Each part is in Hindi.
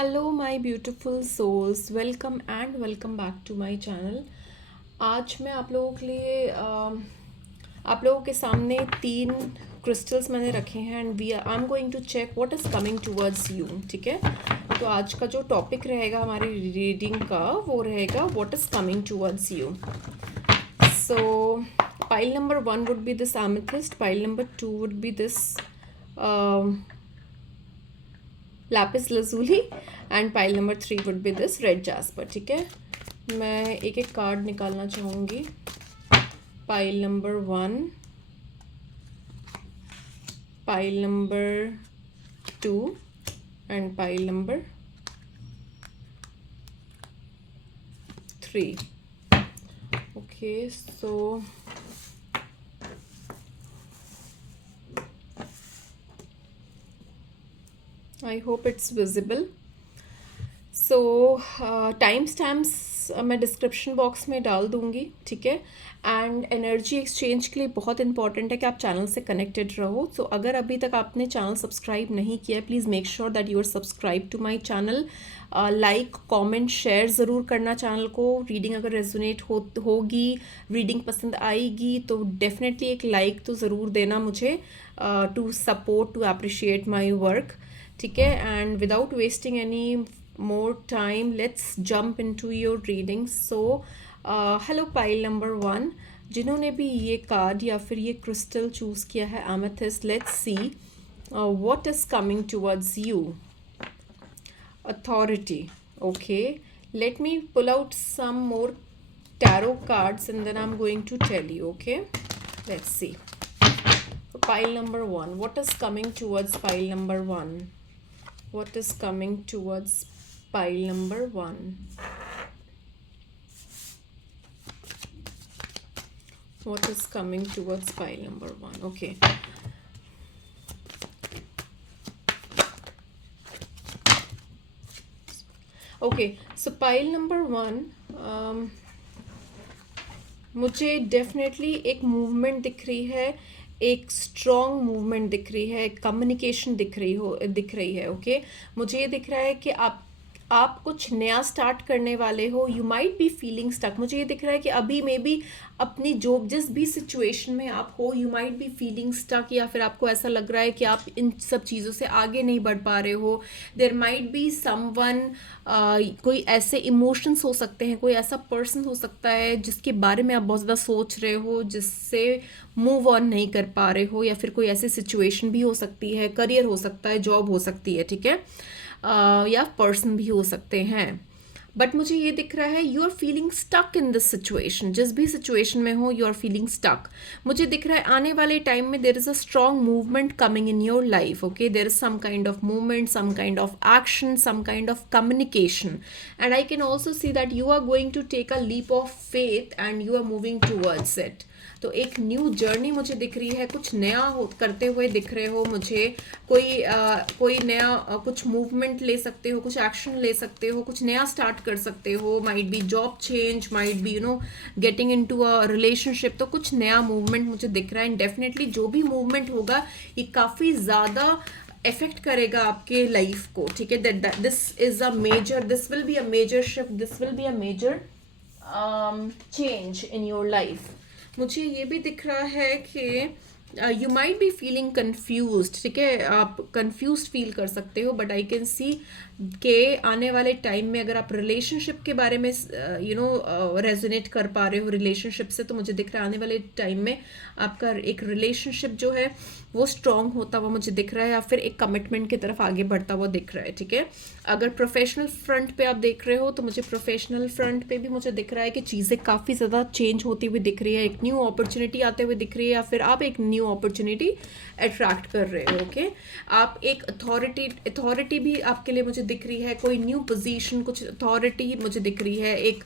Hello my beautiful souls, welcome and welcome back to my channel. आज मैं आप लोगों के लिए आप लोगों के सामने 3 क्रिस्टल्स मैंने रखे हैं and I am going to check what is coming towards you. ठीक है, तो आज का जो टॉपिक रहेगा हमारी रीडिंग का वो रहेगा what is coming towards you. So pile number 1 would be this amethyst, pile number 2 would be this Lapis lazuli and pile number 3 would be this red jasper. ठीक है, मैं एक एक कार्ड निकालना चाहूँगी। Pile number 1, pile number 2 and pile number 3। Okay, so I hope it's visible. So time stamps मैं डिस्क्रिप्शन बॉक्स में डाल दूँगी। ठीक है, एंड एनर्जी एक्सचेंज के लिए बहुत इंपॉर्टेंट है कि आप चैनल से कनेक्टेड रहो। सो अगर अभी तक आपने चैनल सब्सक्राइब नहीं किया है, please make sure that you are subscribe to my channel. Like comment share ज़रूर करना चैनल को। रीडिंग अगर रेजोनेट होगी, रीडिंग पसंद आएगी तो डेफिनेटली एक लाइक तो ज़रूर देना मुझे, to support, to appreciate my work. ठीक है, and without wasting any more time, let's jump into your reading. So hello pile number 1, जिन्होंने भी ये कार्ड या फिर ये क्रिस्टल चूज किया है amethyst, let's see what is coming towards you. Authority. Okay, let me pull out some more tarot cards and then I'm going to tell you. Okay, let's see. Pile number 1, what is coming towards pile number 1? What is coming towards pile number 1? What is coming towards pile number 1? Okay. Okay, so pile number 1, मुझे डेफिनेटली एक मूवमेंट दिख रही है, एक स्ट्रॉन्ग मूवमेंट दिख रही है, कम्युनिकेशन दिख रही है। ओके, मुझे ये दिख रहा है कि आप कुछ नया स्टार्ट करने वाले हो। You might be feeling stuck. मुझे ये दिख रहा है कि अभी मे बी अपनी जो जिस भी सिचुएशन में आप हो, you might be feeling stuck, या फिर आपको ऐसा लग रहा है कि आप इन सब चीज़ों से आगे नहीं बढ़ पा रहे हो। देयर माइट बी समवन, कोई ऐसे इमोशंस हो सकते हैं, कोई ऐसा पर्सन हो सकता है जिसके बारे में आप बहुत ज़्यादा सोच रहे हो, जिससे मूव ऑन नहीं कर पा रहे हो, या फिर कोई ऐसी सिचुएशन भी हो सकती है, करियर हो सकता है, जॉब हो सकती है। ठीक है, या पर्सन भी हो सकते हैं। बट मुझे ये दिख रहा है you are feeling stuck in this situation. जिस भी सिचुएशन में हो, यू आर फीलिंग स्टक। मुझे दिख रहा है आने वाले टाइम में there is a strong movement coming in your life. Okay, there is some kind of movement, some kind of action, some kind of communication, and I can also see that you are going to take a leap of faith and you are moving towards it. तो एक न्यू जर्नी मुझे दिख रही है, कुछ नया करते हुए दिख रहे हो मुझे। कोई नया कुछ मूवमेंट ले सकते हो, कुछ एक्शन ले सकते हो, कुछ नया स्टार्ट कर सकते हो। Might be job change, might be getting into a relationship. तो कुछ नया मूवमेंट मुझे दिख रहा है, एंड डेफिनेटली जो भी मूवमेंट होगा ये काफ़ी ज़्यादा इफेक्ट करेगा आपके लाइफ को। ठीक है, this will be a major shift, this will be a major change in your life. मुझे ये भी दिख रहा है कि you might be feeling confuse. ठीक है, आप कन्फ्यूज फील कर सकते हो, बट आई कैन सी के आने वाले टाइम में अगर आप रिलेशनशिप के बारे में रेजोनेट कर पा रहे हो रिलेशनशिप से, तो मुझे दिख रहा है आने वाले टाइम में आपका एक रिलेशनशिप जो है वो स्ट्रॉन्ग होता हुआ मुझे दिख रहा है, या फिर एक कमिटमेंट की तरफ आगे बढ़ता हुआ दिख रहा है। ठीक है, अगर प्रोफेशनल फ्रंट पे आप देख रहे हो तो मुझे प्रोफेशनल फ्रंट पे भी मुझे दिख रहा है कि चीज़ें काफ़ी ज़्यादा चेंज होती हुई दिख रही है, एक न्यू अपॉर्चुनिटी आते हुए दिख रही है, या फिर आप एक न्यू अपॉर्चुनिटी अट्रैक्ट कर रहे हो। ओके, आप एक अथॉरिटी भी आपके लिए मुझे दिख रही है, कोई न्यू पोजीशन, कुछ अथॉरिटी मुझे दिख रही है, एक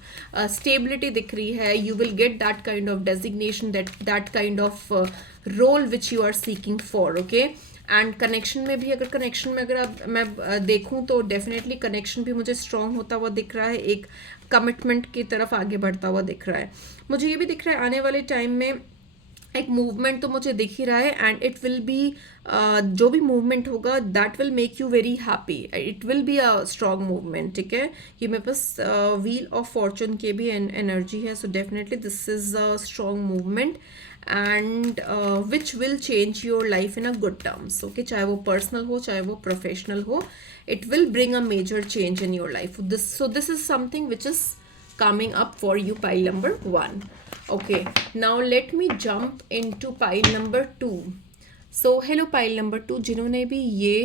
स्टेबिलिटी दिख रही है। You will get that kind of designation, that kind of role which you are seeking for. Okay, and connection में भी, अगर कनेक्शन में अगर मैं देखूं तो डेफिनेटली कनेक्शन भी मुझे स्ट्रॉन्ग होता हुआ दिख रहा है, एक कमिटमेंट की तरफ आगे बढ़ता हुआ दिख रहा है। मुझे ये भी दिख रहा है आने वाले टाइम में एक मूवमेंट तो मुझे दिख ही रहा है, एंड इट विल बी, जो भी मूवमेंट होगा that will make you very happy, it will be a strong movement, ठीक है। ये मेरे पास व्हील ऑफ फॉर्चून के भी एनर्जी है, so definitely this is a strong movement and which will change your life in a good terms, okay. चाहे वो पर्सनल हो चाहे वो प्रोफेशनल हो, it will bring a major change in your life, this, so this is something which is coming up for you, pile number 1. Okay, now let me jump into pile number 2. So hello pile number 2, जिन्होंने भी ये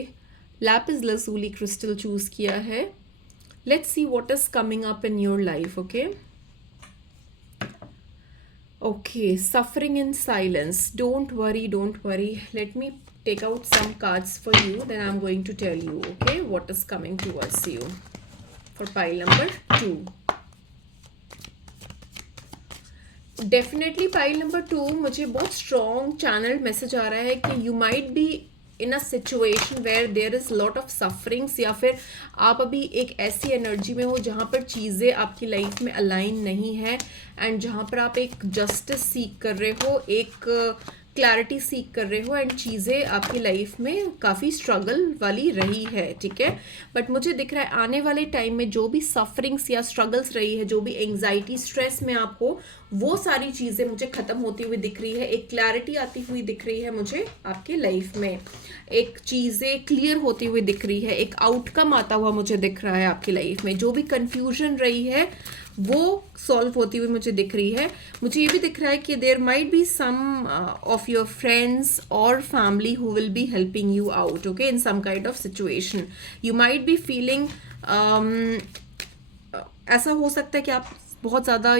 lapis lazuli crystal choose किया है, let's see what is coming up in your life. Okay, okay, suffering in silence, don't worry, don't worry, let me take out some cards for you, then I'm going to tell you, okay, what is coming towards you for pile number 2. Definitely pile number 2, मुझे बहुत स्ट्रॉन्ग चैनल मैसेज आ रहा है कि you might be in a situation where there is lot of sufferings, या फिर आप अभी एक ऐसी एनर्जी में हो जहाँ पर चीज़ें आपकी लाइफ में अलाइन नहीं है, एंड जहाँ पर आप एक जस्टिस सीख कर रहे हो, एक क्लैरिटी सीख कर रहे हो, एंड चीज़ें आपकी लाइफ में काफ़ी स्ट्रगल वाली रही है, ठीक है। बट मुझे दिख रहा है आने वाले टाइम में जो भी सफरिंग्स या स्ट्रगल्स रही है, जो भी एंग्जाइटी स्ट्रेस में आप हो, वो सारी चीज़ें मुझे ख़त्म होती हुई दिख रही है, एक क्लैरिटी आती हुई दिख रही है मुझे आपके लाइफ में, एक चीज़ें क्लियर होती हुई दिख रही है, एक आउटकम आता हुआ मुझे दिख रहा है आपकी लाइफ में, जो भी कन्फ्यूजन रही है वो सॉल्व होती हुई मुझे दिख रही है। मुझे ये भी दिख रहा है कि there might be some of your friends और family who will be helping you out, okay, in some kind of situation. You might be feeling, ऐसा हो सकता है कि आप बहुत ज़्यादा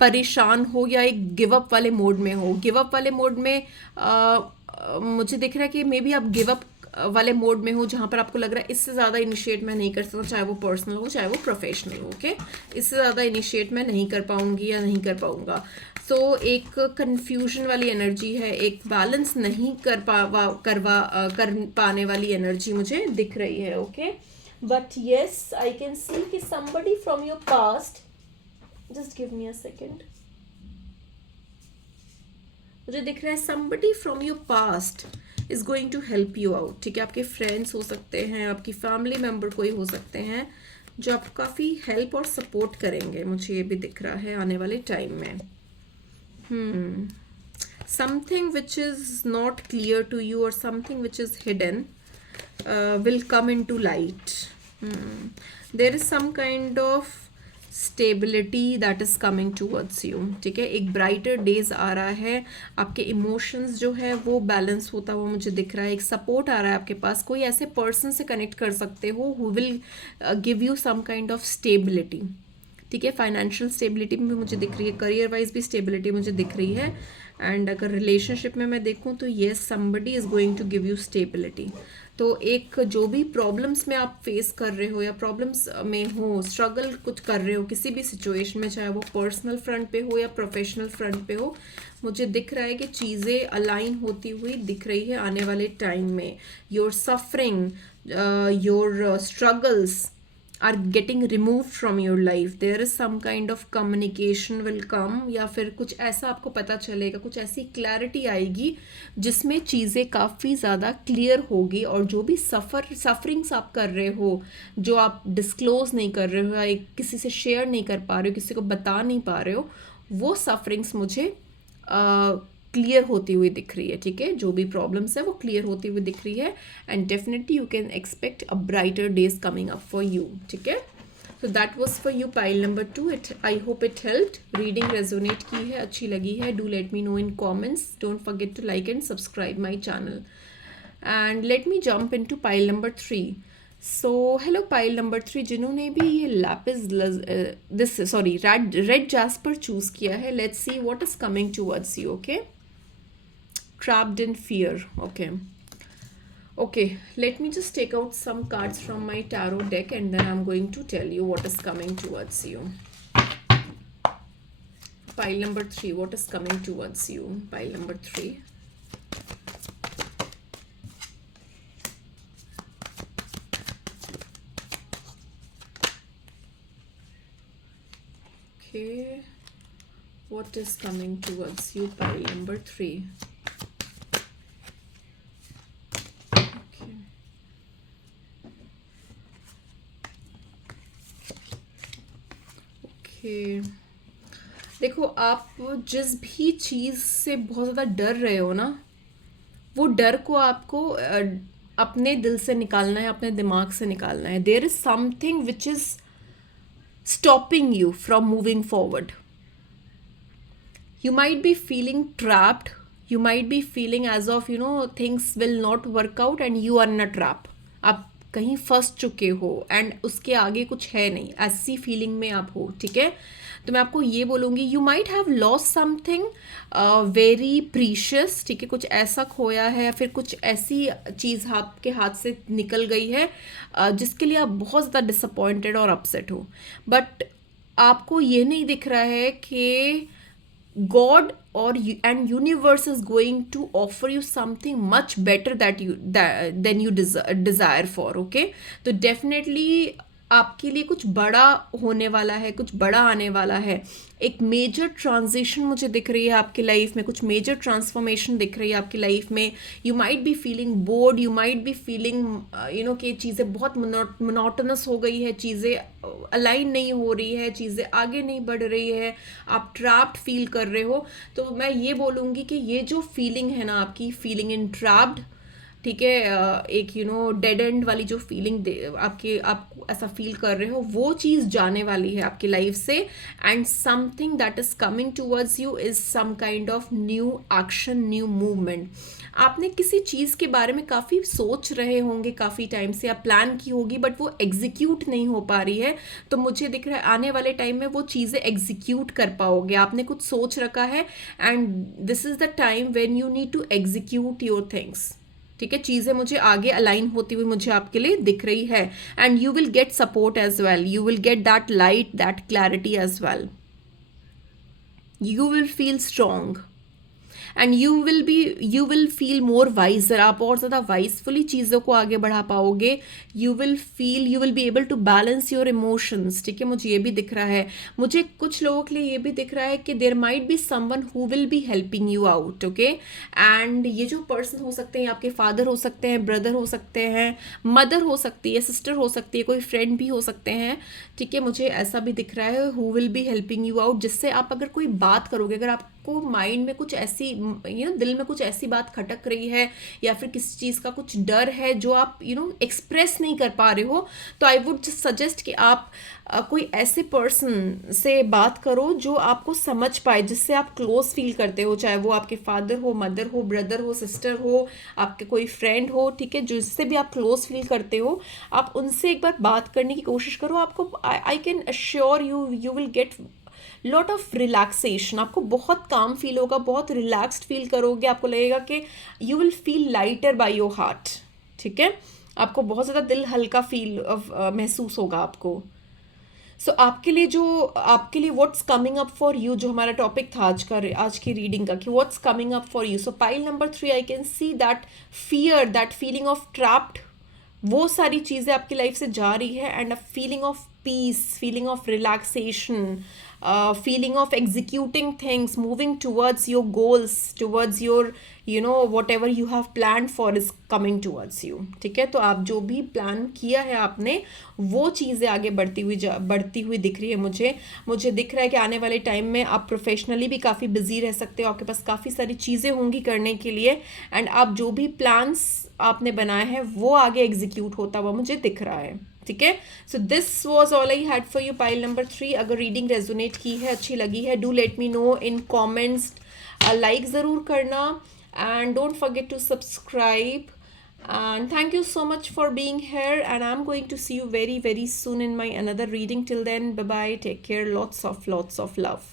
परेशान हो या एक गिव अप वाले मोड में हो। गिव अप वाले मोड में मुझे दिख रहा है कि मे बी आप गिव अप वाले मोड में हो, जहाँ पर आपको लग रहा है इससे ज़्यादा इनिशिएट मैं नहीं कर सकता, चाहे वो पर्सनल हो चाहे वो प्रोफेशनल हो, ओके, इससे ज़्यादा इनिशिएट मैं नहीं कर पाऊंगी या नहीं कर पाऊंगा। सो एक कन्फ्यूजन वाली एनर्जी है, एक बैलेंस नहीं कर पाने वाली एनर्जी मुझे दिख रही है, okay. But yes, I can see कि somebody from your past, just give me a second, मुझे दिख रहा है somebody from your past is going to help you out, ठीक है। आपके फ्रेंड्स हो सकते हैं, आपकी फैमिली मेम्बर कोई हो सकते हैं जो आपको काफ़ी हेल्प और सपोर्ट करेंगे, मुझे ये भी दिख रहा है आने वाले टाइम में। Something which is not clear to you और something which is hidden will come into light. There is some kind of stability that is coming towards you, ठीक है। एक ब्राइटर डेज आ रहा है, आपके इमोशंस जो है वो बैलेंस होता हुआ मुझे दिख रहा है, एक सपोर्ट आ रहा है आपके पास, कोई ऐसे पर्सन से कनेक्ट कर सकते हो who will give you some kind of stability, ठीक है। फाइनेंशियल स्टेबिलिटी भी मुझे दिख रही है, करियर वाइज भी स्टेबिलिटी मुझे दिख रही है, एंड अगर रिलेशनशिप में मैं देखूं तो yes, somebody is going to give you stability. तो एक जो भी प्रॉब्लम्स में आप फेस कर रहे हो या प्रॉब्लम्स में हो, स्ट्रगल कुछ कर रहे हो किसी भी सिचुएशन में, चाहे वो पर्सनल फ्रंट पे हो या प्रोफेशनल फ्रंट पे हो, मुझे दिख रहा है कि चीज़ें अलाइन होती हुई दिख रही है आने वाले टाइम में। Your suffering, your struggles are getting removed from your life. There is some kind of communication will come, या फिर कुछ ऐसा आपको पता चलेगा, कुछ ऐसी क्लैरिटी आएगी जिसमें चीज़ें काफ़ी ज़्यादा क्लियर होगी, और जो भी सफरिंग्स आप कर रहे हो, जो आप डिस्क्लोज नहीं कर रहे हो या किसी से शेयर नहीं कर पा रहे हो, किसी को बता नहीं पा रहे हो, वो सफरिंग्स मुझे क्लियर होती हुई दिख रही है, ठीक है। जो भी प्रॉब्लम्स है वो क्लियर होती हुई दिख रही है, and definitely you can expect a brighter days coming up for you, ठीक है। So that was for you pile number 2। It, I hope it helped, reading resonate की है, अच्छी लगी है, do let me know in comments, don't forget to like and subscribe my channel, and let me jump in to pile number 3। So hello pile number 3, जिन्होंने भी ये रेड जैस्पर चूज किया है, let's see what is coming towards you, okay. Trapped in fear, okay, let me just take out some cards from my tarot deck, and then I'm going to tell you what is coming towards you. Pile number 3, what is coming towards you? Pile number 3. Okay, What is coming towards you? Pile number 3. Okay. Okay. देखो, आप जिस भी चीज़ से बहुत ज़्यादा डर रहे हो ना, वो डर को आपको अपने दिल से निकालना है, अपने दिमाग से निकालना है. There is something which is stopping you from moving forward. You might be feeling trapped. You might be feeling as of, things will not work out and you are in a trap. आप कहीं फंस चुके हो एंड उसके आगे कुछ है नहीं, ऐसी फीलिंग में आप हो. ठीक है, तो मैं आपको ये बोलूँगी, you might have lost something very precious. ठीक है, कुछ ऐसा खोया है या फिर कुछ ऐसी चीज़ आपके हाथ से निकल गई है जिसके लिए आप बहुत ज़्यादा डिसअपॉइंटेड और अपसेट हो. बट आपको ये नहीं दिख रहा है कि God or you, and universe is going to offer you something much better than you desire for. Okay, तो definitely आपके लिए कुछ बड़ा होने वाला है, कुछ बड़ा आने वाला है. एक मेजर ट्रांजिशन मुझे दिख रही है आपकी लाइफ में, कुछ मेजर ट्रांसफॉर्मेशन दिख रही है आपकी लाइफ में. You might be feeling board, you might be feeling कि चीज़ें बहुत मोनोटोनस हो गई है, चीज़ें अलाइन नहीं हो रही है, चीज़ें आगे नहीं बढ़ रही है, आप ट्रैप्ड फील कर रहे हो. तो मैं ये बोलूँगी कि ये जो फीलिंग है ना आपकी, फीलिंग इन ट्रैप्ड, ठीक है, एक डेड एंड वाली जो फीलिंग आप ऐसा फील कर रहे हो, वो चीज़ जाने वाली है आपकी लाइफ से. And something that is coming towards you is some kind of new action, new movement. आपने किसी चीज़ के बारे में काफ़ी सोच रहे होंगे काफ़ी टाइम से, आप प्लान की होगी, बट वो एग्जीक्यूट नहीं हो पा रही है. तो मुझे दिख रहा है आने वाले टाइम में वो चीज़ें एग्जीक्यूट कर पाओगे. आपने कुछ सोच रखा है and this is the time when you need to execute your things. ठीक है, चीज़ें मुझे आगे अलाइन होती हुई मुझे आपके लिए दिख रही है. And you will get support as well, you will get that light, that clarity as well. You will feel strong and you will feel more wiser. आप और ज़्यादा वाइजफुली चीज़ों को आगे बढ़ा पाओगे. You will be able to balance your emotions. ठीक है, मुझे ये भी दिख रहा है. मुझे कुछ लोगों के लिए ये भी दिख रहा है कि there might be someone who will be helping you out. Okay, and ये जो पर्सन हो सकते हैं, आपके फादर हो सकते हैं, ब्रदर हो सकते हैं, मदर हो सकती है, सिस्टर हो सकती है, कोई फ्रेंड भी हो सकते हैं. ठीक है, मुझे ऐसा भी दिख रहा है, who will be helping you out, जिससे आप अगर कोई बात करोगे, अगर आपको माइंड में कुछ ऐसी दिल में कुछ ऐसी बात खटक रही है या फिर किसी चीज़ का कुछ डर है जो आप एक्सप्रेस नहीं कर पा रहे हो, तो आई वुड सजेस्ट कि आप कोई ऐसे पर्सन से बात करो जो आपको समझ पाए, जिससे आप क्लोज फील करते हो, चाहे वो आपके फादर हो, मदर हो, ब्रदर हो, सिस्टर हो, आपके कोई फ्रेंड हो. ठीक है, जिससे भी आप क्लोज फील करते हो, आप उनसे एक बार बात करने की कोशिश करो. आपको I can assure you will get lot of relaxation. आपको बहुत काम फील होगा, बहुत रिलैक्स्ड फील करोगे. आपको लगेगा कि you will feel lighter by your heart. ठीक है, आपको बहुत ज़्यादा दिल हल्का फील महसूस होगा आपको. सो आपके लिए what's coming up for you, जो हमारा टॉपिक था आज की रीडिंग का, कि what's coming up for you. So pile number 3, I can see that fear, that feeling of trapped, वो सारी चीज़ें आपकी लाइफ से जा रही है. And a feeling of peace, feeling of relaxation, feeling of executing things, moving towards your goals, towards your whatever you have planned for is coming towards you. ठीक है, तो आप जो भी प्लान किया है आपने, वो चीज़ें आगे बढ़ती हुई दिख रही है. मुझे दिख रहा है कि आने वाले टाइम में आप प्रोफेशनली भी काफ़ी बिजी रह सकते हो, आपके पास काफ़ी सारी चीज़ें होंगी करने के लिए. एंड आप जो भी प्लान्स आपने बनाए हैं वो आगे एग्जीक्यूट होता हुआ मुझे दिख रहा है. ठीक है, so this was all I had for you pile number 3. अगर रीडिंग रेजोनेट की है, अच्छी लगी है, do let me know in comments. Like ज़रूर करना and don't forget to subscribe. And thank you so much for being here, and I'm going to see you very, very soon in my another reading. Till then, bye bye, take care, lots of love.